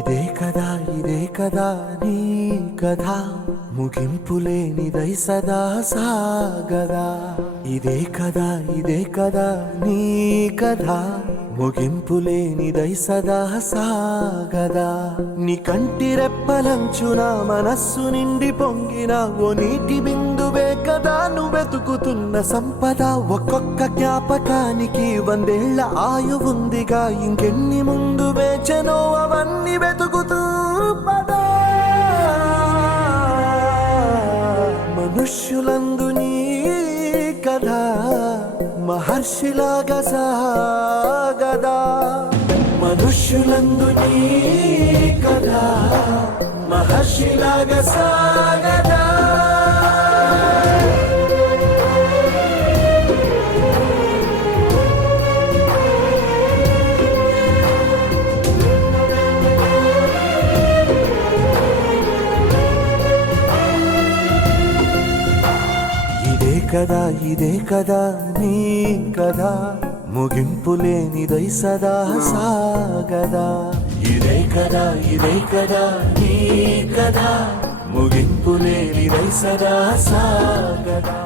ఇదే కదా నీ కథ ముగింపులేనిదై సదా సాగదా. ఇదే కదా నీ కథ ముగింపులేనిదై సదా సాగదా. నీ కంటి రెప్పలంచున మనస్సు నిండి పొంగిన ఓ నీటి బిందువే కదా నువ్వెతుకుతున్న సంపద. ఒక్కొక్క జ్ఞాపకానికి 100 ఏళ్ల ఆయువుందిగా, ఇంకెన్ని ముందు వేచనో అవన్నీ వెతుకుతూ పదా. మనుష్యులందు నీ కథ మహర్షిలాగా సాగదా. మనుష్యులందు నీ కథ మహర్షిలాగా సాగదా. ఇదే కదా నీ కథ ముగింపులేనిదై సదా సాగదా. ఇదే కదా నీ కథ ముగింపులేనిదై సదా సాగదా.